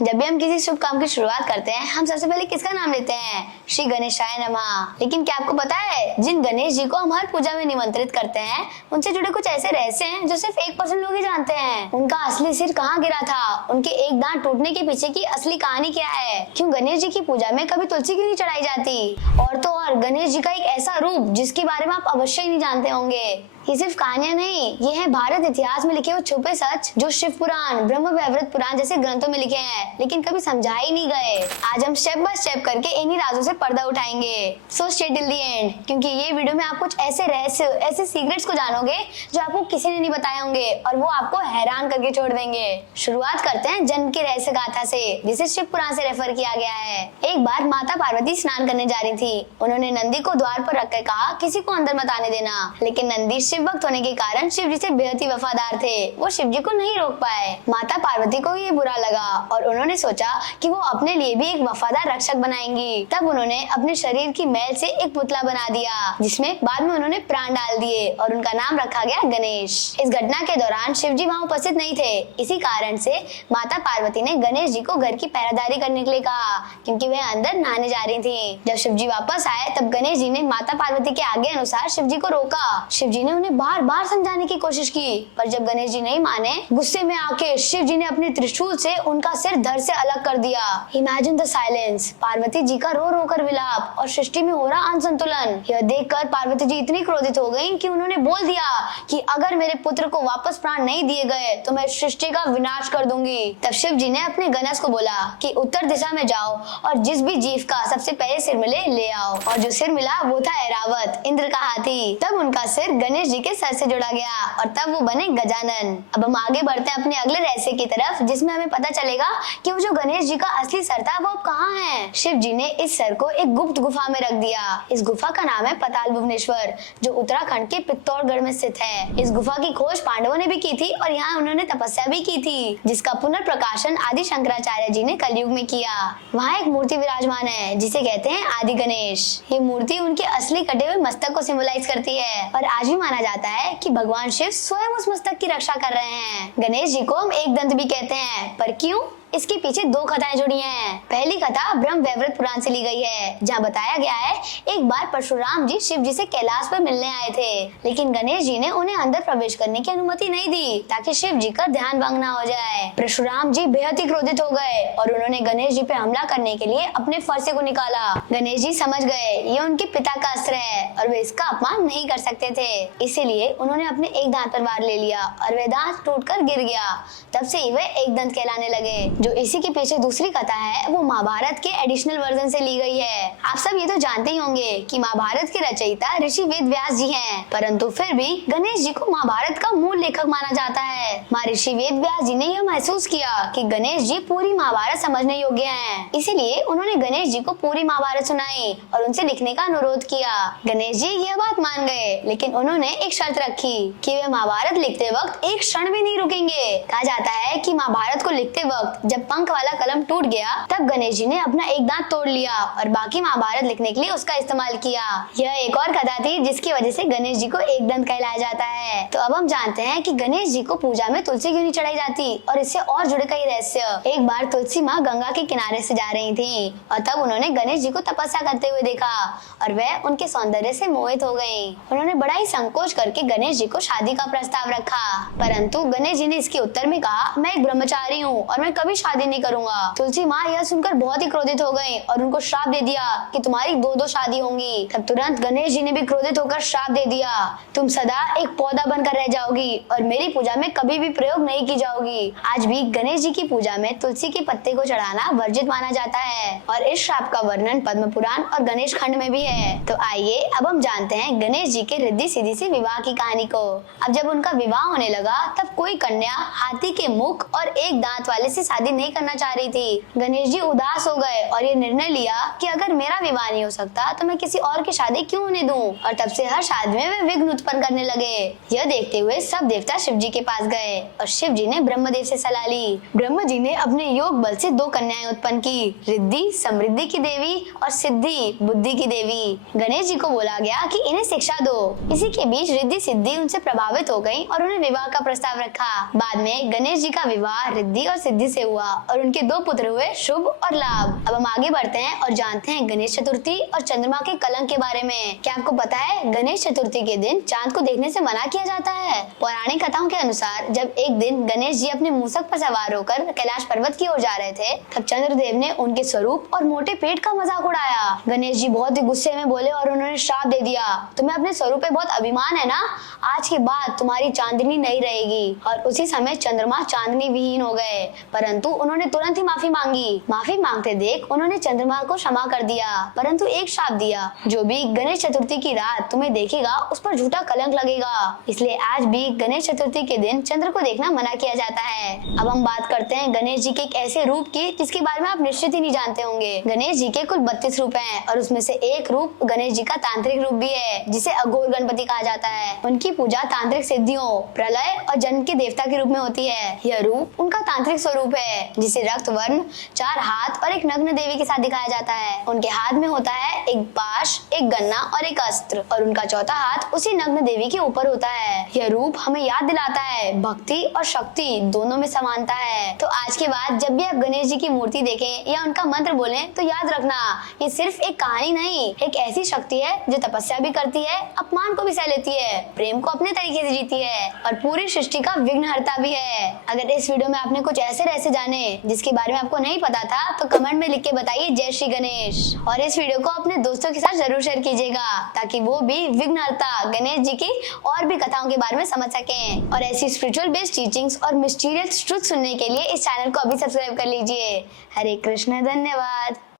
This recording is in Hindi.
जब भी हम किसी शुभ काम की शुरुआत करते हैं हम सबसे पहले किसका नाम लेते हैं? श्री गणेशाय नमः। लेकिन क्या आपको पता है जिन गणेश जी को हम हर पूजा में निमंत्रित करते हैं उनसे जुड़े कुछ ऐसे रहस्य हैं जो सिर्फ 1% लोग ही जानते हैं। उनका असली सिर कहाँ गिरा था, उनके एक दांत टूटने के पीछे की असली कहानी क्या है, क्यों गणेश जी की पूजा में कभी तुलसी क्यों नहीं चढ़ाई जाती, और तो और गणेश जी का एक ऐसा रूप जिसके बारे में आप अवश्य ही नहीं जानते होंगे। ये सिर्फ कहानियां नहीं, ये है भारत इतिहास में लिखे हुए छुपे सच जो शिव पुराण, ब्रह्म वैवर्त पुराण जैसे ग्रंथों में लिखे हैं लेकिन कभी समझाए ही नहीं गए। आज हम स्टेप बाय स्टेप करके इन्हीं राजों से पर्दा उठाएंगे। So stay till the end, क्योंकि ये वीडियो में आप कुछ ऐसे रहस्य, ऐसे सीक्रेट्स को जानोगे जो आपको किसी ने नहीं बताए होंगे और वो आपको हैरान करके छोड़ देंगे। शुरुआत करते हैं जन्म की रहस्य गाथा से, जिसे शिव पुराण से रेफर किया गया है। एक बार माता पार्वती स्नान करने जा रही थी। उन्होंने नंदी को द्वार पर रखकर कहा किसी को अंदर मत आने देना, लेकिन नंदी शिव भक्त होने के कारण शिव जी से बेहद ही वफादार थे। वो शिव जी को नहीं रोक पाए। माता पार्वती को ये बुरा लगा और उन्होंने सोचा कि वो अपने लिए भी एक वफादार रक्षक बनाएंगी। तब उन्होंने अपने शरीर की मैल से एक पुतला बना दिया जिसमें बाद में उन्होंने प्राण डाल दिए और उनका नाम रखा गया गणेश। इस घटना के दौरान शिव जी वहाँ उपस्थित नहीं थे। इसी कारण से माता पार्वती ने गणेश जी को घर की पहरेदारी करने के लिए कहा, क्योंकि वह अंदर नहाने जा रही थी। जब शिव जी वापस आए तब गणेश जी ने माता पार्वती के आगे अनुसार शिव जी को रोका। शिव जी ने उन्हें बार बार समझाने की कोशिश की, पर जब गणेश जी नहीं माने, गुस्से में आके शिव जी ने अपने त्रिशूल से उनका सिर धड़ से अलग कर दिया। Imagine the silence, Parvati ji का रो रो कर विलाप और सृष्टि में हो रहा असंतुलन। यह देखकर पार्वती जी इतनी क्रोधित हो गयी कि उन्होंने बोल दिया कि अगर मेरे पुत्र को वापस प्राण नहीं दिए गए तो मैं सृष्टि का विनाश कर दूंगी। तब शिव जी ने अपने गणेश को बोला कि उत्तर दिशा में जाओ और जिस भी जीव का सबसे पहले सिर मिले ले आओ। और जो सिर मिला वो था ऐरावत, इंद्र का हाथी। तब उनका सिर गणेश जी के सर से जोड़ा गया और तब वो बने गजानन। अब हम आगे बढ़ते हैं अपने अगले रहस्य की तरफ, जिसमें हमें पता चलेगा कि वो जो गणेश जी का असली सर था वो कहाँ है। शिव जी ने इस सर को एक गुप्त गुफा में रख दिया। इस गुफा का नाम है पाताल भुवनेश्वर, जो उत्तराखंड के पित्तौरगढ़ में स्थित है। इस गुफा की खोज पांडवों ने भी की थी और यहाँ उन्होंने तपस्या भी की थी, जिसका पुनर्प्रकाशन आदि शंकराचार्य जी ने कलयुग में किया। वहाँ एक मूर्ति विराजमान है जिसे कहते हैं आदि गणेश। ये मूर्ति उनके असली कटे हुए मस्तक को सिंबलाइज करती है और आज भी माना जाता है कि भगवान शिव स्वयं उस मस्तक की रक्षा कर रहे हैं। गणेश जी को हम एक दंत भी कहते हैं, पर क्यों? इसके पीछे दो कथाएं जुड़ी हैं। पहली कथा ब्रह्म वैवर्त पुराण से ली गई है, जहाँ बताया गया है एक बार परशुराम जी शिव जी से कैलाश पर मिलने आए थे, लेकिन गणेश जी ने उन्हें अंदर प्रवेश करने की अनुमति नहीं दी ताकि शिव जी का ध्यान भंग न हो जाए। परशुराम जी बेहद ही क्रोधित हो गए और उन्होंने गणेश जी पे हमला करने के लिए अपने फरसे को निकाला। गणेश जी समझ गए ये उनके पिता का अस्त्र है और वे इसका अपमान नहीं कर सकते थे, इसीलिए उन्होंने अपने एक दांत पर वार ले लिया और वह दांत टूटकर गिर गया। तब से ही वे एक दंत कहलाने लगे। जो इसी के पीछे दूसरी कथा है वो महाभारत के एडिशनल वर्जन से ली गई है। आप सब ये तो जानते ही होंगे कि महाभारत के रचयिता ऋषि वेद व्यास जी हैं, परंतु फिर भी गणेश जी को महाभारत का मूल लेखक माना जाता है। माँ ऋषि वेद व्यास जी ने यह महसूस किया कि गणेश जी पूरी महाभारत समझने योग्य हैं, इसीलिए उन्होंने गणेश जी को पूरी महाभारत सुनाई और उनसे लिखने का अनुरोध किया। गणेश जी यह बात मान गए, लेकिन उन्होंने एक शर्त रखी कि वे महाभारत लिखते वक्त एक क्षण भी नहीं रुकेंगे। कहा जाता है कि महाभारत को लिखते वक्त जब पंख वाला कलम टूट गया तब गणेश जी ने अपना एक दांत तोड़ लिया और बाकी महाभारत लिखने के लिए उसका इस्तेमाल किया। यह एक और कथा थी जिसकी वजह से गणेश जी को एक दंत कहलाया जाता है। तो अब हम जानते हैं कि गणेश जी को पूजा में तुलसी क्यों नहीं चढ़ाई जाती और इससे और जुड़े कई रहस्य। एक बार तुलसी माँ गंगा के किनारे से जा रही थी और तब उन्होंने गणेश जी को तपस्या करते हुए देखा और वह उनके सौंदर्य से मोहित हो गयी। उन्होंने बड़ा ही संकोच करके गणेश जी को शादी का प्रस्ताव रखा, परंतु गणेश जी ने इसके उत्तर में कहा मैं एक ब्रह्मचारी हूँ और मैं कभी शादी नहीं करूंगा। तुलसी माँ यह सुनकर बहुत ही क्रोधित हो गई और उनको श्राप दे दिया कि तुम्हारी दो दो शादी होंगी। तब तुरंत गणेश जी ने भी क्रोधित होकर श्राप दे दिया, तुम सदा एक पौधा बनकर रह जाओगी और मेरी पूजा में कभी भी प्रयोग नहीं की जाओगी। आज भी गणेश जी की पूजा में तुलसी के पत्ते को चढ़ाना वर्जित माना जाता है और इस श्राप का वर्णन पद्म पुराण और गणेश खंड में भी है। तो आइए अब हम जानते हैं गणेश जी के रिद्धि सिद्धि से विवाह की कहानी को। अब जब उनका विवाह होने लगा तब कोई कन्या हाथी के मुख और एक दांत वाले से शादी नहीं करना चाह रही थी। गणेश जी उदास हो गए और ये निर्णय लिया कि अगर मेरा विवाह नहीं हो सकता तो मैं किसी और की शादी क्यों होने दूं। और तब से हर शादी में वे विघ्न उत्पन्न करने लगे। यह देखते हुए सब देवता शिव जी के पास गए और शिव जी ने ब्रह्मदेव से सलाह ली। ब्रह्म जी ने अपने योग बल से दो कन्याएं उत्पन्न की, रिद्धि समृद्धि की देवी और सिद्धि बुद्धि की देवी। गणेश जी को बोला गया कि इन्हें शिक्षा दो। इसी के बीच रिद्धि सिद्धि उनसे प्रभावित हो गई और उन्हें विवाह का प्रस्ताव रखा। बाद में गणेश जी का विवाह रिद्धि और सिद्धि से हुआ हुआ और उनके 2 पुत्र हुए, शुभ और लाभ। अब हम आगे बढ़ते हैं और जानते हैं गणेश चतुर्थी और चंद्रमा के कलंक के बारे में। क्या आपको पता है गणेश चतुर्थी के दिन चांद को देखने से मना किया जाता है। पौराणिक कथाओं के अनुसार जब एक दिन गणेश जी अपने मूसक पर सवार होकर कैलाश पर्वत की ओर जा रहे थे, तब चंद्रदेव ने उनके स्वरूप और मोटे पेट का मजाक उड़ाया। गणेश जी बहुत ही गुस्से में बोले और उन्होंने श्राप दे दिया, तुम्हें अपने स्वरूप पे बहुत अभिमान है ना, आज के बाद तुम्हारी चांदनी नहीं रहेगी। और उसी समय चंद्रमा चांदनी विहीन हो गए, परंतु उन्होंने तुरंत ही माफी मांगी। माफी मांगते देख उन्होंने चंद्रमा को क्षमा कर दिया, परंतु एक श्राप दिया, जो भी गणेश चतुर्थी की रात तुम्हें देखेगा उस पर झूठा कलंक लगेगा। इसलिए आज भी गणेश चतुर्थी के दिन चंद्र को देखना मना किया जाता है। अब हम बात करते हैं गणेश जी के एक ऐसे रूप की जिसके बारे में आप निश्चित ही नहीं जानते होंगे। गणेश जी के कुल 32 रूप हैं और उसमें से एक रूप गणेश जी का तांत्रिक रूप भी है, जिसे अघोर गणपति कहा जाता है। उनकी पूजा तांत्रिक सिद्धियों, प्रलय और जन्म के देवता के रूप में होती है। यह रूप उनका तांत्रिक स्वरूप है, जिसे रक्त वर्ण, 4 हाथ और एक नग्न देवी के साथ दिखाया जाता है। उनके हाथ में होता है एक पाश, एक गन्ना और एक अस्त्र, और उनका चौथा हाथ उसी नग्न देवी के ऊपर होता है। यह रूप हमें याद दिलाता है भक्ति और शक्ति दोनों में समानता है। तो आज के बाद जब भी आप गणेश जी की मूर्ति देखें या उनका मंत्र बोलें, तो याद रखना ये सिर्फ एक कहानी नहीं, एक ऐसी शक्ति है जो तपस्या भी करती है, अपमान को भी सह लेती है, प्रेम को अपने तरीके से जीती है और पूरी सृष्टि का विघ्नहर्ता भी है। अगर इस वीडियो में आपने कुछ ऐसे रहस्य जाने जिसके बारे में आपको नहीं पता था, तो कमेंट में लिख के बताइए जय श्री गणेश। और इस वीडियो को अपने दोस्तों के साथ जरूर शेयर कीजिएगा, ताकि वो भी विघ्नहर्ता गणेश जी की और भी कथाओं के बारे में समझ सकें। और ऐसी स्पिरिचुअल बेस्ड टीचिंग्स और मिस्टीरियस ट्रुथ सुनने के लिए इस चैनल को अभी सब्सक्राइब कर लीजिए। हरे कृष्ण, धन्यवाद।